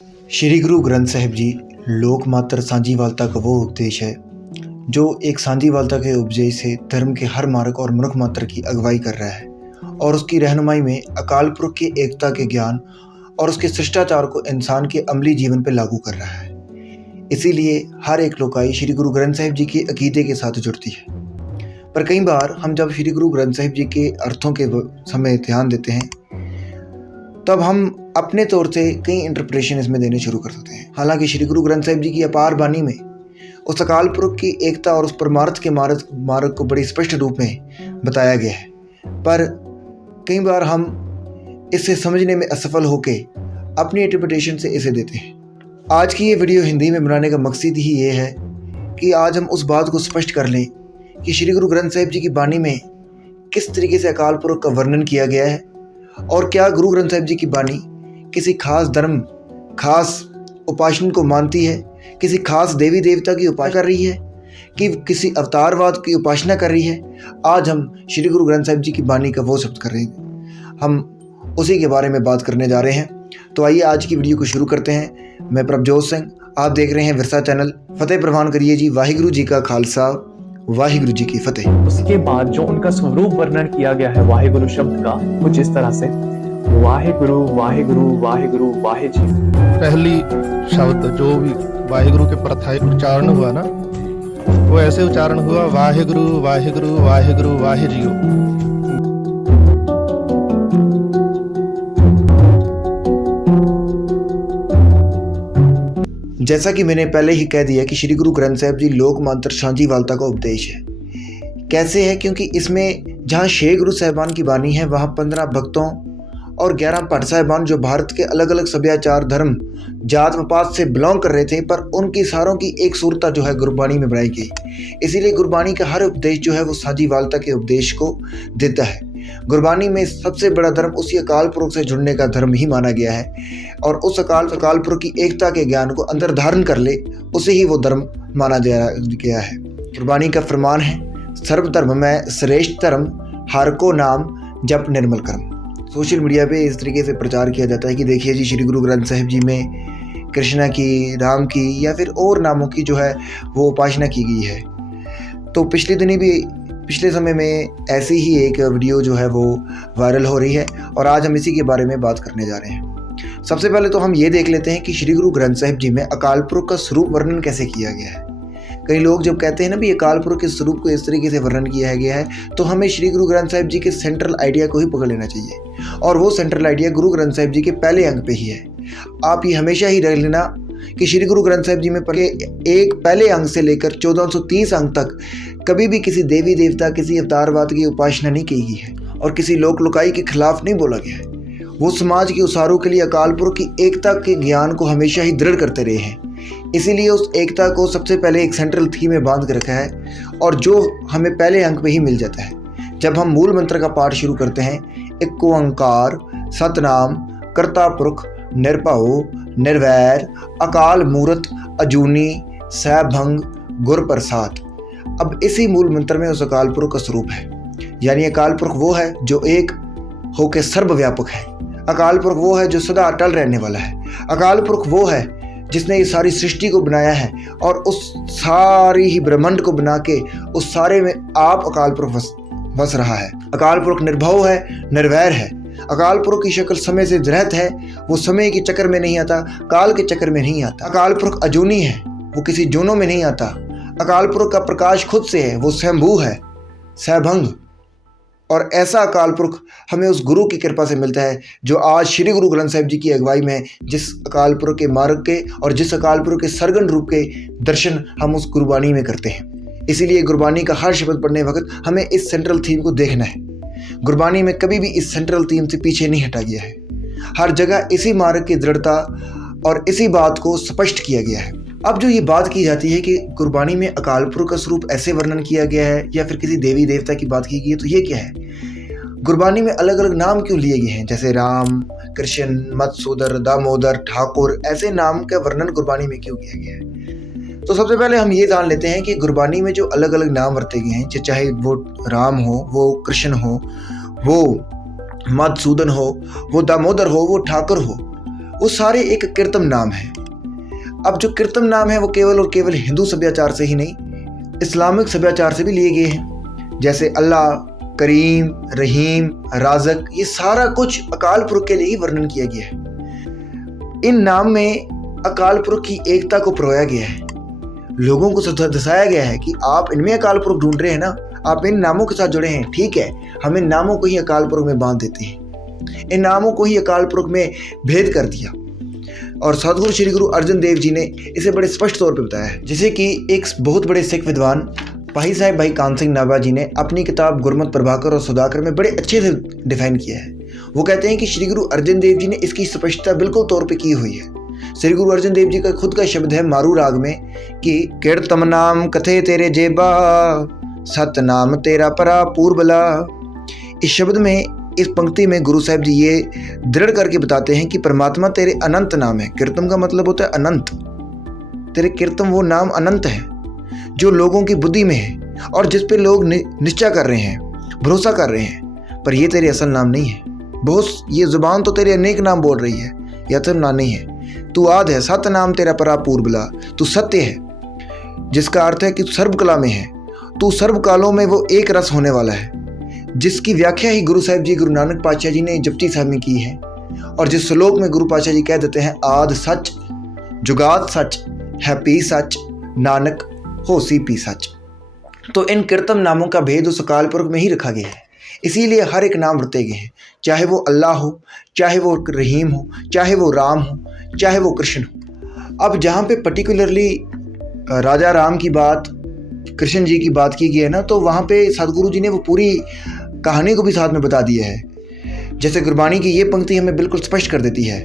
श्री गुरु ग्रंथ साहिब जी लोक मात्र सांझीवालता का वो उपदेश है जो एक सांझीवालता के उपदेश से धर्म के हर मार्ग और मनुष्य मात्र की अगुवाई कर रहा है और उसकी रहनुमाई में अकाल पुरख की एकता के ज्ञान और उसके शिष्टाचार को इंसान के अमली जीवन पर लागू कर रहा है। इसीलिए हर एक लोकाई श्री गुरु ग्रंथ साहिब जी के अकीदे के साथ जुड़ती है। पर कई बार हम जब श्री गुरु ग्रंथ साहिब जी के अर्थों के समय ध्यान देते हैं तब हम अपने तौर से कई इंटरप्रिटेशन इसमें देने शुरू कर देते हैं। हालांकि श्री गुरु ग्रंथ साहिब जी की अपार बानी में उस अकाल पुरख की एकता और उस परमार्थ के मार्ग को बड़ी स्पष्ट रूप में बताया गया है, पर कई बार हम इसे समझने में असफल होकर अपनी इंटरप्रिटेशन से इसे देते हैं। आज की ये वीडियो हिंदी में बनाने का मकसद ही ये है कि आज हम उस बात को स्पष्ट कर लें कि श्री गुरु ग्रंथ साहिब जी की बानी में किस तरीके से अकाल पुरख का वर्णन किया गया है और क्या गुरु ग्रंथ साहिब जी की बानी किसी खास धर्म, खास उपासना को मानती है, किसी खास देवी देवता की उपासना कर रही है कि किसी अवतारवाद की उपासना कर रही है। आज हम श्री गुरु ग्रंथ साहिब जी की बानी का वो शब्द कर रहे हैं, हम उसी के बारे में बात करने जा रहे हैं। तो आइए आज की वीडियो को शुरू करते हैं। मैं प्रभजोत सिंह, आप देख रहे हैं विरसा चैनल। फतेह प्रवान करिए जी। वाहिगुरु जी का खालसा, वाहिगुरु जी की फतेह। उसके बाद जो उनका स्वरूप वर्णन किया गया है वाहिगुरु शब्द का कुछ इस तरह से, वाहिगुरु वाहिगुरु वाहिगुरु वाहे जी। पहली शब्द जो भी वाहिगुरु के प्रथाई उच्चारण हुआ ना, वो ऐसे उच्चारण हुआ, वाहिगुरु वाहिगुरु वाहिगुरु वाहे जियो। जैसा कि मैंने पहले ही कह दिया कि श्री गुरु ग्रंथ साहिब जी लोक मात्र सांझीवालता का उपदेश है। कैसे है? क्योंकि इसमें जहाँ 6 गुरु साहिबान की बानी है वहाँ 15 भक्तों और 11 भट्ट साहिबान जो भारत के अलग अलग सभ्याचार, धर्म, जात व पात से बिलोंग कर रहे थे, पर उनकी सारों की एक सूरता जो है गुरबानी में बनाई गई। इसीलिए गुरबानी का हर उपदेश जो है वो सांझीवालता के उपदेश को देता है। गुरबानी में सबसे बड़ा धर्म उसी अकाल पुरख से जुड़ने का धर्म ही माना गया है और उस अकाल पुरख की एकता के ज्ञान को अंदर धारण कर ले उसे ही वो धर्म माना गया है। गुरबानी का फरमान है, सर्वधर्म में श्रेष्ठ धर्म, हर को नाम जप निर्मल कर्म। सोशल मीडिया पे इस तरीके से प्रचार किया जाता है कि देखिए जी श्री गुरु ग्रंथ साहिब जी में कृष्णा की, राम की या फिर और नामों की जो है वो उपासना की गई है। तो पिछले समय में ऐसी ही एक वीडियो जो है वो वायरल हो रही है और आज हम इसी के बारे में बात करने जा रहे हैं। सबसे पहले तो हम ये देख लेते हैं कि श्री गुरु ग्रंथ साहिब जी में अकाल पुरख का स्वरूप वर्णन कैसे किया गया है। कई लोग जब कहते हैं ना भी अकाल पुरख के स्वरूप को इस तरीके से वर्णन किया गया है, तो हमें श्री गुरु ग्रंथ साहिब जी के सेंट्रल आइडिया को ही पकड़ लेना चाहिए और वो सेंट्रल आइडिया गुरु ग्रंथ साहिब जी के पहले अंग पे ही है। आप ये हमेशा ही रख लेना कि श्री गुरु ग्रंथ साहिब जी में पहले अंग से लेकर 1430 अंग तक कभी भी किसी देवी देवता, किसी अवतारवाद की उपासना नहीं की गई है और किसी लोकाई के खिलाफ नहीं बोला गया है। वो समाज के उसारों के लिए अकाल पुरख की एकता के ज्ञान को हमेशा ही दृढ़ करते रहे हैं। इसीलिए उस एकता को सबसे पहले एक सेंट्रल थीम में बांध के रखा है और जो हमें पहले अंक पे ही मिल जाता है। जब हम मूल मंत्र का पाठ शुरू करते हैं, एक ओंकार सतनाम कर्ता पुरख निरभव निर्वैर अकाल मूरत अजूनी सैभंग गुर प्रसाद। अब इसी मूल मंत्र में उस अकाल पुरख का स्वरूप है, यानी अकाल पुरख वो है जो एक होकर सर्वव्यापक है। अकाल पुरख वो है जो सदा अटल रहने वाला है। अकाल पुरख वो है जिसने इस सारी सृष्टि को बनाया है और उस सारी ही ब्रह्मांड को बना के उस सारे में आप अकाल पुरख बस रहा है। अकाल पुरख निर्भव है, निर्वैर है। अकाल पुरख की शक्ल समय से रहित है, वो समय के चक्कर में नहीं आता, काल के चक्कर में नहीं आता। अकाल पुरख अजूनी है, वो किसी जूनों में नहीं आता। अकाल पुरख का प्रकाश खुद से है, वो स्वयंभू है, सैभंग। और ऐसा अकाल पुरख हमें उस गुरु की कृपा से मिलता है जो आज श्री गुरु ग्रंथ साहिब जी की अगुवाई में जिस अकाल पुरख के मार्ग के और जिस अकाल पुरख के सरगन रूप के दर्शन हम उस गुरबानी में करते हैं। इसीलिए गुरबानी का हर शब्द पढ़ने वक्त हमें इस सेंट्रल थीम को देखना है। गुरबानी में कभी भी इस सेंट्रल थीम से पीछे नहीं हटा गया है। हर जगह इसी मार्ग की दृढ़ता और इसी बात को स्पष्ट किया गया है। अब जो ये बात की जाती है कि गुरबानी में अकाल पुरख का स्वरूप ऐसे वर्णन किया गया है या फिर किसी देवी देवता की बात की गई है, तो ये क्या है? गुरबानी में अलग अलग नाम क्यों लिए गए हैं? जैसे राम, कृष्ण, मधुसूदन, दामोदर, ठाकुर, ऐसे नाम का वर्णन गुरबानी में क्यों किया गया है? तो सबसे पहले हम ये जान लेते हैं कि गुरबानी में जो अलग अलग नाम वर्ते गए हैं, चाहे वो राम हो, वो कृष्ण हो, वो मधुसूदन हो, वो दामोदर हो, वो ठाकुर हो, वो सारे एक कृत्रिम नाम है। अब जो कृत्रिम नाम है वो केवल और केवल हिंदू सभ्याचार से ही नहीं, इस्लामिक सभ्याचार से भी लिए गए हैं। जैसे अल्लाह, करीम, रहीम, राज़क, ये सारा कुछ अकाल पुरख के लिए ही वर्णन किया गया है। इन नाम में अकाल पुरख की एकता को परोया गया है। लोगों को दर्शाया गया है कि आप इनमें अकाल पुरख ढूंढ रहे हैं ना, आप इन नामों के साथ जुड़े हैं, ठीक है, हम इन नामों को ही अकाल पुरख में बांध देते हैं। इन नामों को ही अकाल पुरख में भेद कर दिया। और सदगुरु श्री गुरु अर्जन देव जी ने इसे बड़े स्पष्ट तौर पर बताया है, जैसे कि एक बहुत बड़े सिख विद्वान भाई साहब भाई कान सिंह नाभा जी ने अपनी किताब गुरमत प्रभाकर और सुधाकर में बड़े अच्छे से डिफाइन किया है। वो कहते हैं कि श्री गुरु अर्जन देव जी ने इसकी स्पष्टता बिल्कुल तौर पे की हुई है। श्री गुरु अर्जन देव जी का खुद का शब्द है मारू राग में कि कीर्तम नाम कथे तेरे जेबा, सत नाम तेरा परा पूर्बला। इस शब्द में, इस पंक्ति में गुरु साहब जी ये दृढ़ करके बताते हैं कि परमात्मा तेरे अनंत नाम है। कीर्तम का मतलब होता है अनंत। तेरे कीर्तम वो नाम अनंत है जो लोगों की बुद्धि में है और जिस पे लोग निश्चय कर रहे हैं, भरोसा कर रहे हैं, पर ये तेरे असल नाम नहीं है। बहुत ये जुबान तो तेरे अनेक नाम बोल रही है, यह असल नाम नहीं है। तू आद है, सत नाम तेरा परा पूर्बला। तू सत्य है, जिसका अर्थ है कि तू सर्वकला में है। तू सर्वकालों में वो एक रस होने वाला है, जिसकी व्याख्या ही गुरु साहिब जी, गुरु नानक पातशाह जी ने जपजी साहब में की है। और जिस श्लोक में गुरु पातशाह जी कह देते हैं, आद सच, जुगात सच, है पी सच, नानक होसी पी सच। तो इन कृत्रिम नामों का भेद उस अकाल पुरख में ही रखा गया है। इसीलिए हर एक नाम रटे गए हैं, चाहे वो अल्लाह हो, चाहे वो रहीम हो, चाहे वो राम हो, चाहे वो कृष्ण हो। अब जहाँ पे पर्टिकुलरली राजा राम की बात, कृष्ण जी की बात की गई है ना, तो वहाँ पे सदगुरु जी ने वो पूरी कहानी को भी साथ में बता दिया है। जैसे गुरबाणी की ये पंक्ति हमें बिल्कुल स्पष्ट कर देती है,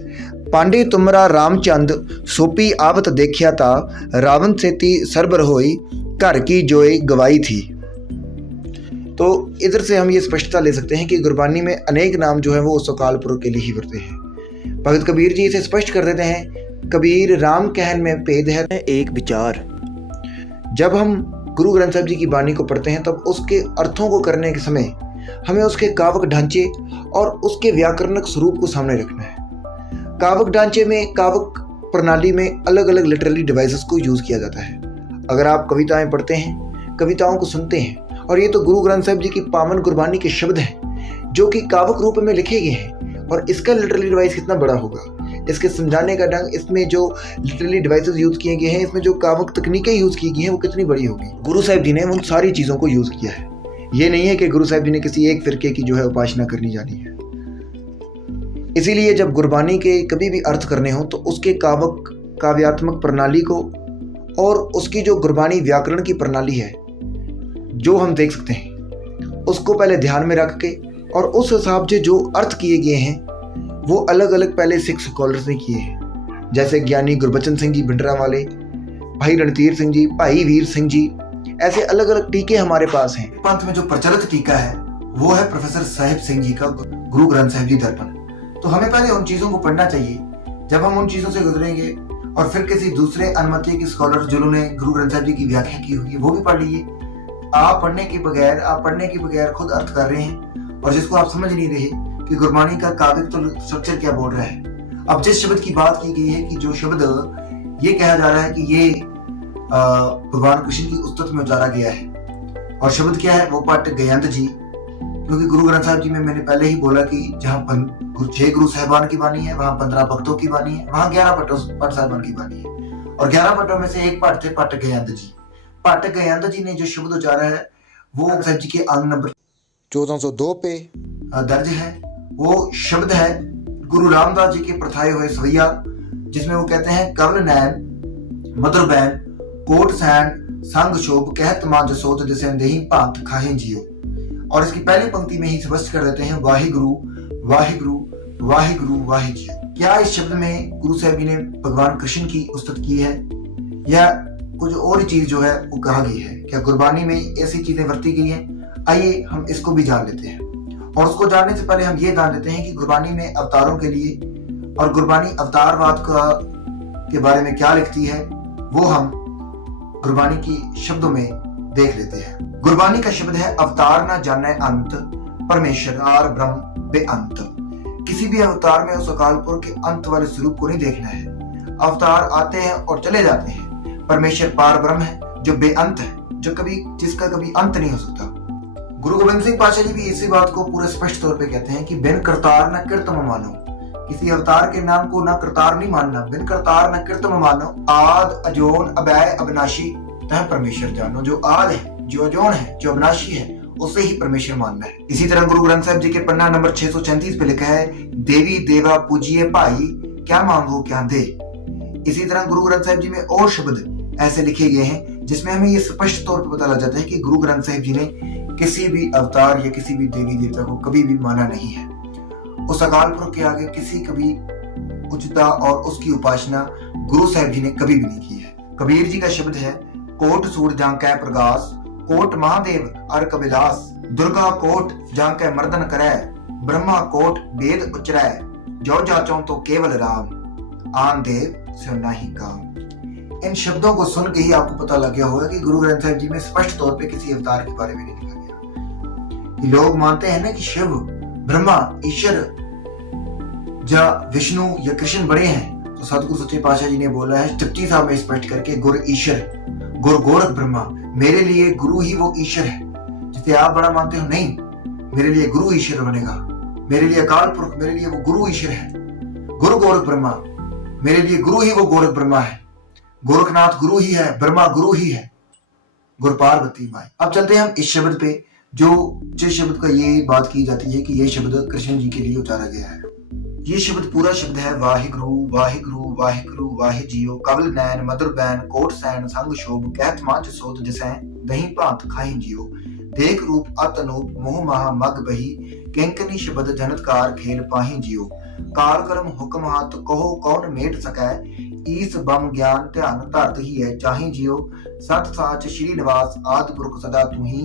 पांडे तुमरा रामचंद सोपी आवत देखिया ता, रावण सेती सरबर होई, घर की जोए गवाई थी। तो इधर से हम ये स्पष्टता ले सकते हैं कि गुरबानी में अनेक नाम जो है वो उस अकाल पुरख के लिए ही वर्ते हैं। भगत कबीर जी इसे स्पष्ट कर देते हैं, कबीर राम कहन में भेद है एक विचार। जब हम गुरु ग्रंथ साहिब जी की बानी को पढ़ते हैं तब उसके अर्थों को करने के समय हमें उसके काव्यक ढांचे और उसके व्याकरणिक स्वरूप को सामने रखना है। काव्यक ढांचे में, काव्यक प्रणाली में अलग अलग लिटरेरी डिवाइसेस को यूज़ किया जाता है। अगर आप कविताएं पढ़ते हैं, कविताओं को सुनते हैं, और ये तो गुरु ग्रंथ साहिब जी की पावन गुरबानी के शब्द हैं जो कि काव्यक रूप में लिखे गए हैं, और इसका लिटरेरी डिवाइस कितना बड़ा होगा, इसके समझाने का ढंग, इसमें जो लिटरेरी डिवाइसेस यूज़ किए गए हैं, इसमें जो काव्यक तकनीकें यूज़ की गई हैं वो कितनी बड़ी होगी। गुरु साहिब जी ने उन सारी चीज़ों को यूज़ किया है। ये नहीं है कि गुरु साहिब जी ने किसी एक फिरके की जो है उपासना करनी जानी है। इसीलिए जब गुरबानी के कभी भी अर्थ करने हो तो उसके काव्यक, काव्यात्मक प्रणाली को और उसकी जो गुरबानी व्याकरण की प्रणाली है जो हम देख सकते हैं, उसको पहले ध्यान में रख के और उस हिसाब से जो अर्थ किए गए हैं वो अलग अलग पहले सिख स्कॉलर्स ने किए हैं। जैसे ज्ञानी गुरबचन सिंह जी भिंडरा वाले, भाई रणधीर सिंह जी, भाई वीर सिंह जी, ऐसे अलग अलग टीके हमारे पास हैं। पंथ में जो प्रचलित टीका है वो है प्रोफेसर साहिब सिंह जी का गुरु ग्रंथ साहिब जी दर्पण। तो हमें पहले उन चीज़ों को पढ़ना चाहिए। जब हम उन चीज़ों से गुजरेंगे और फिर किसी दूसरे अनमति के स्कॉलर जिन्होंने गुरु ग्रंथ साहिब जी की व्याख्या की हुई है वो भी पढ़ लीजिए। आप पढ़ने के बगैर खुद अर्थ कर रहे हैं और जिसको आप समझ नहीं रहे कि गुरबानी का काव्य तो स्ट्रक्चर क्या बोल रहा है। अब जिस शब्द की बात की गई है कि जो शब्द ये कहा जा रहा है कि ये भगवान कृष्ण की उस्तत में उतारा गया है, और शब्द क्या है वो पट गयंत जी, क्योंकि गुरु ग्रंथ साहिब जी में मैंने पहले ही बोला कि जहाँ 6 गुरु साहिबान की बानी है, वहाँ 15 भक्तों की बानी है, वहाँ 11 पट साहिबान की बानी है, और 11 पटों में से एक पट थे पट गयंत जी। पट गयंत जी ने जो शब्द उच्चारा है वो साहिब जी के अंग नंबर 1402 पे दर्ज है। वो शब्द है गुरु रामदास जी के प्रथाए हुए सवैया, जिसमें वो कहते हैं कवल नैन मधुर बैन कोट सैन संग शोभ कहत मां जसोत जिसे देही भात खाहे जियो। और इसकी पहली पंक्ति में ही स्पष्ट कर देते हैं वाहिगुरु वाहिगुरु वाहिगुरु वाहिगुरु। क्या इस शब्द में गुरु साहिब जी ने भगवान कृष्ण की उस्तत की है या कुछ और ही चीज जो है वो कहा गई है? क्या गुरबानी में ऐसी चीजें वर्ती गई हैं? आइए हम इसको भी जान लेते हैं। और उसको जानने से पहले हम ये जान लेते हैं कि गुरबानी में अवतारों के लिए और गुरबानी अवतारवाद के बारे में क्या लिखती है वो हम गुरबानी की शब्दों में देख लेते हैं। गुरबानी का शब्द है अवतार न जाने अंत, परमेश्वर आर ब्रह्म बेअंत। किसी भी अवतार में उस अकाल पुरख के अंत वाले स्वरूप को नहीं देखना है। अवतार आते हैं और चले जाते हैं। परमेश्वर पार ब्रह्म है जो बेअंत है, जिसका कभी अंत नहीं हो सकता। गुरु गोबिंद सिंह पातशाह जी भी इसी बात को पूरे स्पष्ट तौर पे कहते हैं कि बिन करतार न कीर्तम मानो। किसी अवतार के नाम को ना करतार नहीं मानना। बिन करतार न कीर्तम मानो, आद अजोन अभय अविनाशी तह परमेश्वर जानो। जो आद है, जो अजोन है, जो अविनाशी है, उसे ही परमेश्वर मानना है। इसी तरह गुरु ग्रंथ साहिब जी के पन्ना नंबर 634 पे लिखा है, देवी देवा पूजिए भाई, क्या मांगो क्या दे। इसी तरह गुरु ग्रंथ साहिब जी में और शब्द ऐसे लिखे गए हैं जिसमें हमें ये स्पष्ट तौर पर पता लग जाता है कि गुरु ग्रंथ साहिब जी ने किसी भी अवतार या किसी भी देवी देवता को कभी भी माना नहीं है। उस अकाल पुरख के आगे किसी कभी उच्चता और उसकी उपासना गुरु साहिब जी ने कभी भी नहीं की है। कबीर जी का शब्द है, कोट सूर जांकै प्रगास, कोट महादेव अर कबिलास, दुर्गा कोट जांकै मर्दन करै, ब्रह्मा कोट वेद उचरै, जो जाचों तो केवल राम, आन देव सो नाही काम। इन शब्दों को सुन के ही आपको पता लग गया होगा कि गुरु ग्रंथ साहिब जी में स्पष्ट तौर पे किसी अवतार के बारे में नहीं लिखा गया। लोग मानते हैं ना कि शिव, ब्रह्मा, ईश्वर या विष्णु या कृष्ण बड़े हैं, तो सतगुरु सच्चे पातशाह जी ने बोला है चपटी साहब में स्पष्ट करके, गुरु ईश्वर, गुरु गोरख ब्रह्मा, मेरे लिए गुरु ही वो ईश्वर है जिसे आप बड़ा मानते हो। नहीं, मेरे लिए गुरु ईश्वर बनेगा। मेरे लिए अकाल पुरख, मेरे लिए वो गुरु ईश्वर है। गुरु गोरख ब्रह्मा, मेरे लिए गुरु ही वो गोरख ब्रह्मा है। गोरखनाथ गुरु ही है, ब्रह्मा गुरु ही है, गुरु पार्वती माई। अब चलते हैं हम इस शब्द पे, जिस शब्द का ये बात की जाती है कि ये शब्द कृष्ण जी के लिए उतारा गया है। ये शब्द पूरा शब्द है, वाहिगुरु वाहिगुरु वाहिगुरु वाहि जियो, कवल नैन मधुर बैन कोट सैन संग शोभ, कहत माच सोत जसैं दही भांत खाहि जियो, देख रूप अत अनूप मोह महा मग बही, किंकनी शब्द जनतकार खेल पाहि जियो, कार कर्म हुक्म हाथ कहो कौन मेट सकै, ईस बम ज्ञान ध्यान धरत ही है चाहि जियो, सत साच श्री निवास आदि पुरख सदा तुही,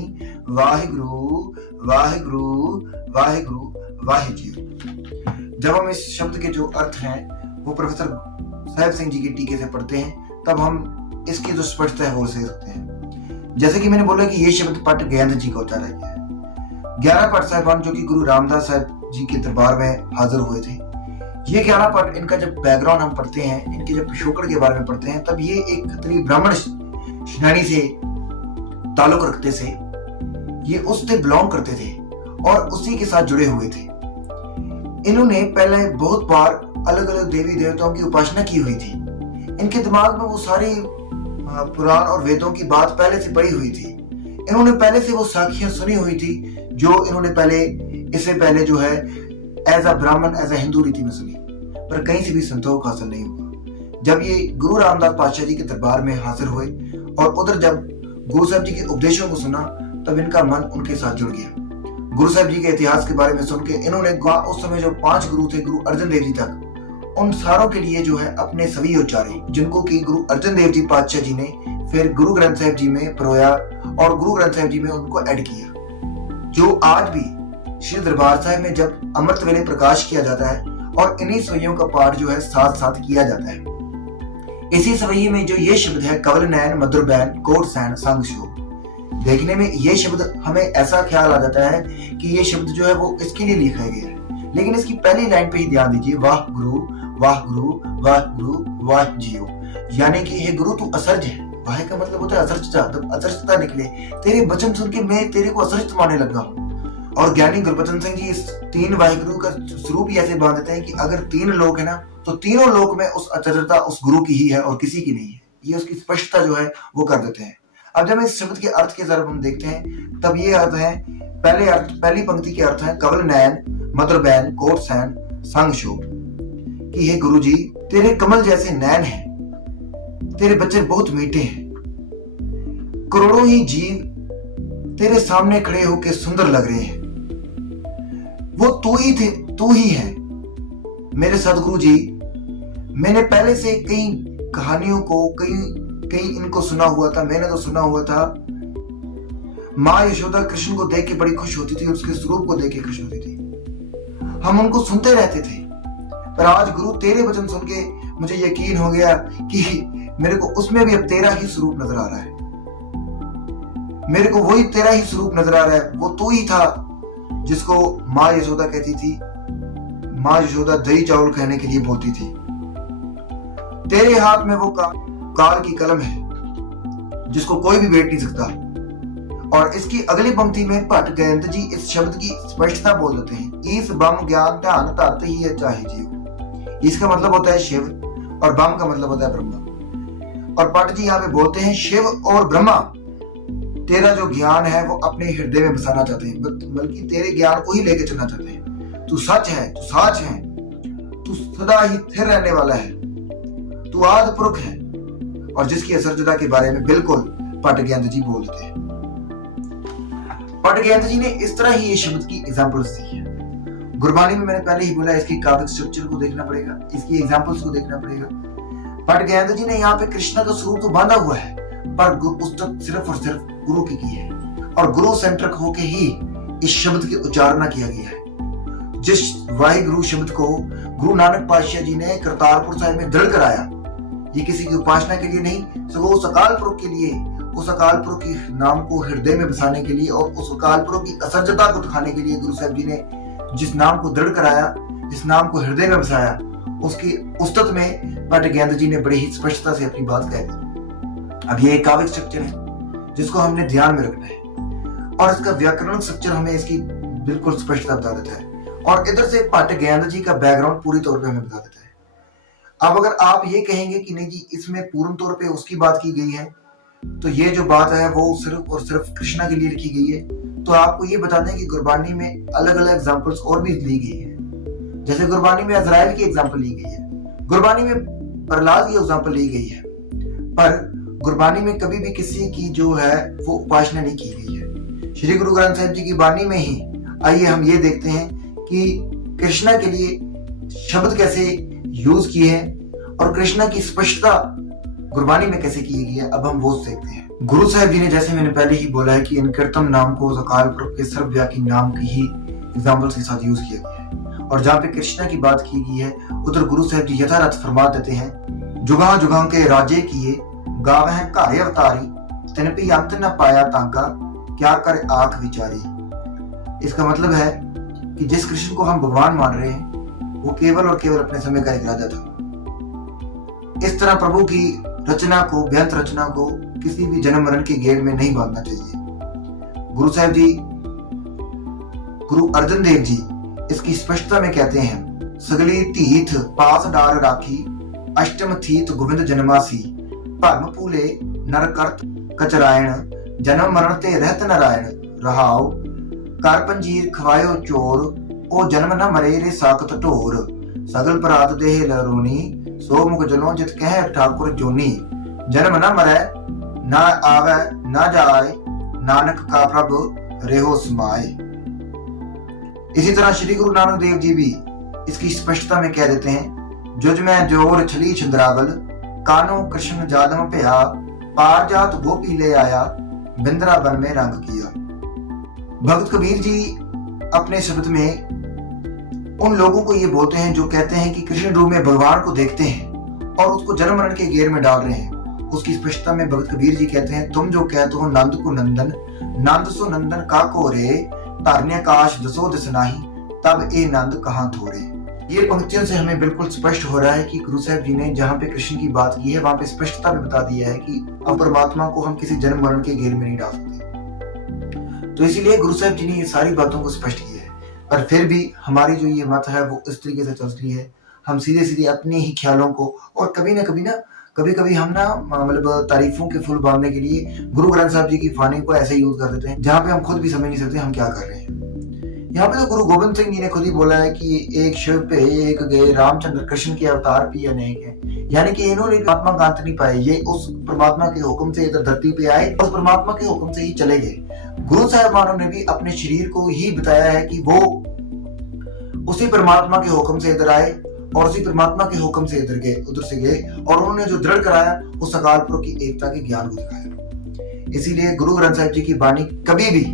वाहिगुरु वाहिगुरु वाहिगुरु वाहि जियो। जब हम इस शब्द के जो अर्थ हैं वो प्रोफेसर साहिब सिंह जी की टीके से पढ़ते हैं, तब हम इसकी जो स्पष्टता है वो से सकते हैं। जैसे कि मैंने बोला कि ये शब्द पट ज्ञान जी का उतारा गया है। 11 पट साहिबान जो कि गुरु रामदास साहब जी के दरबार में हाजिर हुए थे, ये 11 पट, इनका जब बैकग्राउंड हम पढ़ते हैं, इनके जब पिछोकड़ के बारे में पढ़ते हैं, तब ये एक खत्री ब्राह्मण श्रेणी से ताल्लुक रखते थे। ये उससे बिलोंग करते थे और उसी के साथ जुड़े हुए थे। इन्होंने पहले बहुत बार अलग अलग देवी देवताओं की उपासना की हुई थी। इनके दिमाग में वो सारी पुराण और वेदों की बात पहले से पड़ी हुई थी। इन्होंने पहले से वो साखियां सुनी हुई थी जो इन्होंने इससे पहले जो है एज अ ब्राह्मण, एज अ हिंदू रीति में सुनी, पर कहीं से भी संतोष हासिल नहीं हुआ। जब ये गुरु रामदास पातशाह जी के दरबार में हाजिर हुए और उधर जब गुरु साहब जी के उपदेशों को सुना, तब इनका मन उनके साथ जुड़ गया। गुरु साहब जी के इतिहास के बारे में सुन के इन्होंने उस समय जो 5 गुरु थे, गुरु अर्जन देव जी तक, उन सारों के लिए जो है अपने सभी उच्चारे, जिनको कि गुरु अर्जन देव जी पातशाह जी ने फिर गुरु ग्रंथ साहिब जी में परोया और गुरु ग्रंथ साहिब जी में उनको ऐड किया। जो आज भी श्री दरबार साहिब में जब अमृत वेले प्रकाश किया जाता है और इन्हीं सवैयों का पाठ जो है साथ साथ किया जाता है। इसी सवैये में जो ये शब्द है, कवल नैन मधुर बैन कोट सैन संग शोभ, देखने में ये शब्द हमें ऐसा ख्याल आ जाता है कि ये शब्द जो है वो इसके लिए लिखा गया है, लेकिन इसकी पहली लाइन पे ही ध्यान दीजिए, वाह गुरु वाह गुरु वाह गुरु वाह जियो, यानी कि हे गुरु तू असर्ज है। वाह का मतलब होता है असर्जता, जब असर्जता निकले, तेरे वचन सुन के मैं तेरे को असर्ज मानने लगा हूँ। और ज्ञानी गुरबचन सिंह जी इस 3 वाहिगुरु का स्वरूप ही ऐसे बांध देते हैं कि अगर 3 लोक है ना, तो तीनों लोक में उस अचरजता उस गुरु की ही है और किसी की नहीं है। ये उसकी स्पष्टता जो है वो कर देते हैं। अब जब इस शब्द के अर्थ के जरा हम देखते हैं, तब ये अर्थ है, पहली पंक्ति के अर्थ है, कवल नैन मधुर बैन कोट सैन संग शोभ, कि हे गुरु जी तेरे कमल जैसे नैन हैं, तेरे बच्चे बहुत मीठे हैं, करोड़ों ही जीव तेरे सामने खड़े होकर सुंदर लग रहे हैं, वो तू ही है मेरे सदगुरु जी। मैंने पहले से कई कहानियों को कई इनको सुना हुआ था। मैंने तो सुना हुआ था माँ यशोदा कृष्ण को देख के बड़ी खुश होती थी, उसके स्वरूप को देख के खुश होती थी, हम उनको सुनते रहते थे। पर आज गुरु तेरे वचन सुन के मुझे यकीन हो गया कि मेरे को उसमें भी अब तेरा ही स्वरूप नजर आ रहा है, मेरे को वही तेरा ही स्वरूप नजर आ रहा है। वो तू ही था जिसको माँ यशोदा कहती थी माँ यशोदा दही चावल खाने के लिए बोलती थी। तेरे हाथ में वो काल की कलम है जिसको कोई भी बेट नहीं सकता। और इसकी अगली पंक्ति में भट्ट गयंत जी इस शब्द की स्पष्टता बोल देते हैं, ईस बम ज्ञान ध्यान धरते ही है चाहे जीव। इसका मतलब होता है शिव और बम का मतलब होता है ब्रह्मा। और भट्ट जी यहाँ पे बोलते हैं शिव और ब्रह्मा तेरा जो ज्ञान है वो अपने हृदय में बसाना चाहते हैं, बल्कि तेरे ज्ञान को ही लेके चलना चाहते हैं। तू सच है, तू साच है, तू सदा ही स्थिर रहने वाला है, तू आदि पुरुष है, और जिसकी असर्जता के बारे में बिल्कुल भट्ट गयंत जी बोल देते हैं। भट्ट गयंत जी ने इस तरह ही ये शब्द की एग्जांपल्स दी है। गुरबानी में मैंने पहले ही बोला, इसकी काव्यिक स्ट्रक्चर को देखना पड़ेगा, इसकी एग्जांपल्स को देखना पड़ेगा। भट्ट गयंत जी ने यहाँ पे कृष्ण का स्वरूप तो बांधा हुआ है, पर पुस्तक सिर्फ और सिर्फ गुरु की है, और गुरु सेंट्रिक होके ही इस शब्द की उच्चारणा किया गया है। जिस वाहिगुरु शब्द को गुरु नानक पातशाह जी ने करतारपुर साहिब में दृढ़ कराया, ये किसी की उपासना के लिए नहीं, सगों उस अकाल पुरुष के लिए, उस अकाल पुरुष के नाम को हृदय में बसाने के लिए और उस अकाल पुरुष की असर्जता को दिखाने के लिए गुरु साहब जी ने जिस नाम को दृढ़ कराया, जिस नाम को हृदय में बसाया, उसकी उस्तत में भट्ट गयंत जी ने बड़ी ही स्पष्टता से अपनी बात कह दी। अब ये एक काव्यिक स्ट्रक्चर है जिसको हमने ध्यान में रखना है, और इसका व्याकरण स्ट्रक्चर हमें इसकी बिल्कुल स्पष्टता बता देता है, और इधर से भट्ट गयंत जी का बैकग्राउंड पूरी तौर पे हमें बता देता है। अब अगर आप ये कहेंगे कि नहीं जी इसमें पूर्ण तौर पे उसकी बात की गई है, तो ये जो बात है वो सिर्फ और सिर्फ कृष्णा के लिए लिखी गई है, तो आपको ये बता दें कि गुरबानी में अलग अलग एग्जाम्पल्स और भी ली गई है। जैसे गुरबानी में अजराइल की एग्जाम्पल ली गई है, गुरबानी में प्रहलाद की एग्जाम्पल ली गई है, पर गुरबानी में कभी भी किसी की जो है वो उपासना नहीं की गई है। श्री गुरु ग्रंथ साहिब जी की बानी में ही आइए हम ये देखते हैं कि कृष्णा के लिए शब्द कैसे यूज किए हैं और कृष्णा की स्पष्टता गुरबानी में कैसे की गई है। अब हम वो देखते हैं। गुरु साहब जी ने, जैसे मैंने पहले ही बोला है कि इन कीर्तन नाम को अकाल पुरुष के सर्वव्यापी नाम की ही एग्जाम्पल्स के साथ यूज किया गया है, और जहाँ पे कृष्णा की बात की गई है उधर गुरु साहब जी यथार्थ फरमा देते हैं, जुगा जुगा के राजे किए गावे हैं कारे अवतारी, तिन भी अंत न पाया तांका, क्या कर आंख विचारी। इसका मतलब है कि जिस कृष्ण को हम भगवान मान रहे हैं वो केवल और केवल अपने समय का एक राजा था। इस तरह प्रभु की रचना को, बेअंत रचना को किसी भी जन्म मरण के घेर में नहीं बांधना चाहिए। गुरु साहब जी, गुरु अर्जन देव जी इसकी स्पष्टता में कहते हैं, सगली तीर्थ पास डार राखी, अष्टम थीत गोविंद जन्मासी, भरम फूले नर करत कचरायण, जन्म मरण ते रहत नारायण, रहाओ कर पंजीर खवायो चोर, ओ जन्म न मरे रे साकत ढोर, सगल परात देह लरोनी, सो मुख जलो जित कह ठाकुर जोनी, जन्म न मरै न आवे न जाए, नानक का प्रभु रेहो समाए। इसी तरह श्री गुरु नानक देव जी भी इसकी स्पष्टता में कह देते हैं, जुज में जोर छली चंद्रावल, कानो कृष्ण जादम भया, पार जात गोपी ले आया, बिंद्रा बन में रंग किया। भगत कबीर जी अपने शब्द में उन लोगों को ये बोलते हैं जो कहते हैं कि कृष्ण रूप में भगवान को देखते हैं और उसको जन्म मरण के घेर में डाल रहे हैं। उसकी स्पष्टता में भगत कबीर जी कहते हैं, तुम जो कहते हो नंद को नंदन, नंद सो नंदन का को रे, तारण्य काश दसो दस नाही, तब ए नंद कहाँ थोरे। ये पंक्तियों से हमें बिल्कुल स्पष्ट हो रहा है कि गुरु साहब जी ने जहाँ पे कृष्ण की बात की है वहां पे स्पष्टता में बता दिया है कि अब परमात्मा को हम किसी जन्म मरण के घेर में नहीं डाल सकते। तो इसीलिए गुरु साहब जी ने ये सारी बातों को स्पष्ट किया है। पर फिर भी हमारी जो ये मत है वो इस तरीके से चलती है, हम सीधे सीधे अपने ही ख्यालों को, और कभी कभी हम मतलब तारीफों के फूल बांधने के लिए गुरु ग्रंथ साहब जी की वाणी को ऐसे यूज कर देते हैं जहाँ पे हम खुद भी समझ नहीं सकते हम क्या कर रहे हैं। यहाँ पे तो गुरु गोविंद सिंह जी ने खुद ही बोला है कि एक शिव पे एक गए, रामचंद्र कृष्ण के अवतार भी अनेक है, यानी कि इन्होंने परमात्मा का अंत नहीं पाए, ये उस परमात्मा के हुक्म से इधर धरती पे आए, उस परमात्मा के हुक्म से ही चले गए। गुरु साहिबानों ने भी अपने शरीर को ही बताया है कि वो उसी परमात्मा के हुक्म से इधर आए और उसी परमात्मा के हुक्म से उधर से गए, और उन्होंने जो दृढ़ कराया उस अकाल पुरुष की एकता के ज्ञान को दिखाया। इसीलिए गुरु ग्रंथ साहिब जी की वाणी कभी भी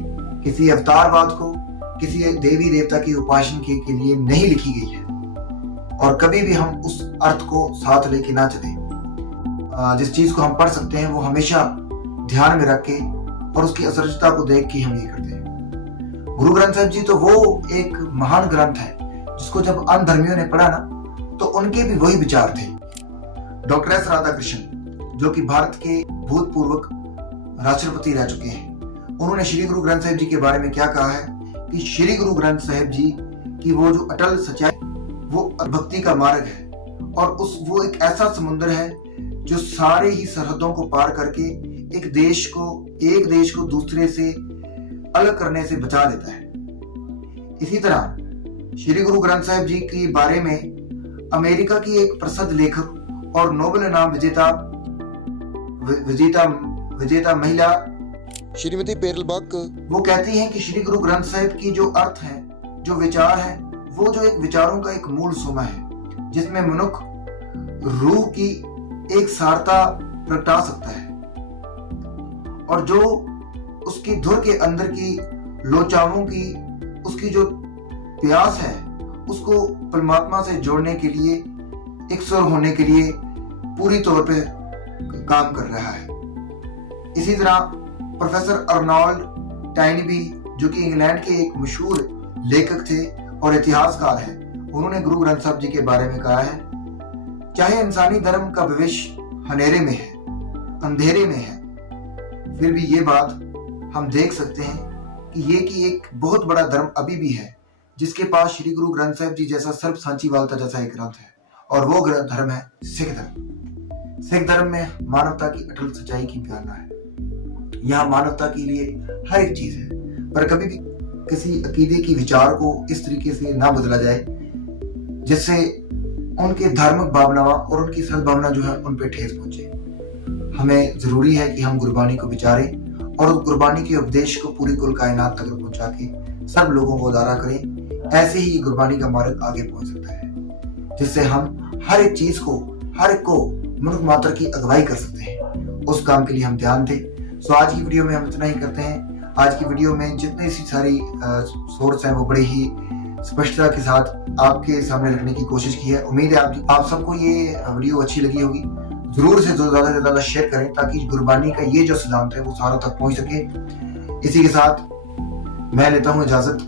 किसी अवतारवाद को, किसी देवी देवता की उपासना के लिए नहीं लिखी गई है, और कभी भी हम उस अर्थ को साथ लेके ना चले। जिस चीज को हम पढ़ सकते हैं वो हमेशा ध्यान में रख के और उसकी असर्जता को देख के हम ये करते हैं। गुरु ग्रंथ साहिब जी तो वो एक महान ग्रंथ है जिसको जब अनधर्मियों ने पढ़ा ना तो उनके भी वही विचार थे। डॉक्टर एस राधाकृष्णन जो कि भारत के भूतपूर्व राष्ट्रपति रह चुके हैं, उन्होंने श्री गुरु ग्रंथ साहिब जी के बारे में क्या कहा है कि श्री गुरु ग्रंथ साहिब जी की वो जो अटल सच्चाई वो भक्ति का मार्ग है और वो एक ऐसा समुद्र है जो सारे ही सरहदों को पार करके एक देश को दूसरे से अलग करने से बचा देता है। इसी तरह श्री गुरु ग्रंथ साहिब जी के बारे में अमेरिका की एक प्रसिद्ध लेखक और नोबेल इनाम विजेता महिला श्रीमती पेरल बक वो कहती हैं कि श्री गुरु ग्रंथ साहिब की जो अर्थ है, जो विचार है, वो जो एक विचारों का एक मूल सोमा है जिसमें मनुष्य रूह की एक सारता प्रगटा सकता है और जो उसकी धुर के अंदर की लोचाओं की उसकी जो प्यास है उसको परमात्मा से जोड़ने के लिए, एक स्वर होने के लिए पूरी तौर पे काम कर रहा है। इसी तरह प्रोफेसर अर्नोल्ड टाइनबी जो कि इंग्लैंड के एक मशहूर लेखक थे और इतिहासकार हैं, उन्होंने गुरु ग्रंथ साहिब जी के बारे में कहा है, चाहे इंसानी धर्म का भविष्य हनेरे में है, अंधेरे में है, फिर भी ये बात हम देख सकते हैं कि एक बहुत बड़ा धर्म अभी भी है जिसके पास श्री गुरु ग्रंथ साहिब जी जैसा सर्व सांचीवालता जैसा एक ग्रंथ है और वो धर्म है सिख धर्म। सिख धर्म में मानवता की अटल सच्चाई की प्रेरणा है। यहाँ मानवता के लिए हर एक चीज है, पर कभी भी किसी अकीदे की विचार को इस तरीके से ना बदला जाए जिससे उनके धार्मिक भावनाओं और उनकी सद्भावना जो है उन पे ठेस पहुंचे। हमें जरूरी है कि हम गुरबानी को विचारें और उस गुरबानी के उपदेश को पूरी कुल कायनात तक पहुंचा के सब लोगों को उदारा करें। ऐसे ही गुरबानी का मार्ग आगे पहुंच सकता है जिससे हम हर एक चीज को, हर एक को मनुष्य मात्र की अगुवाई कर सकते हैं। उस काम के लिए हम ध्यान दें। सो आज की वीडियो में हम इतना ही करते हैं। आज की वीडियो में जितनी सी सारी सोर्स हैं वो बड़े ही स्पष्टता के साथ आपके सामने रखने की कोशिश की है। उम्मीद है आप सबको ये वीडियो अच्छी लगी होगी। जरूर से ज्यादा से ज्यादा शेयर करें ताकि गुरबानी का ये जो सिद्धांत है वो सारों तक पहुंच सके। इसी के साथ मैं लेता हूं इजाजत।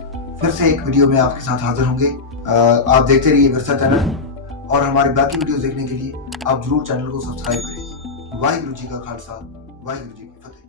फिर से एक वीडियो में आपके साथ हाजिर होंगे। आप देखते रहिए विरसा चैनल और हमारी बाकी वीडियोस देखने के लिए आप जरूर चैनल को सब्सक्राइब करें। वाहिगुरु जी का खालसा, वाहिगुरु जी की फतेह।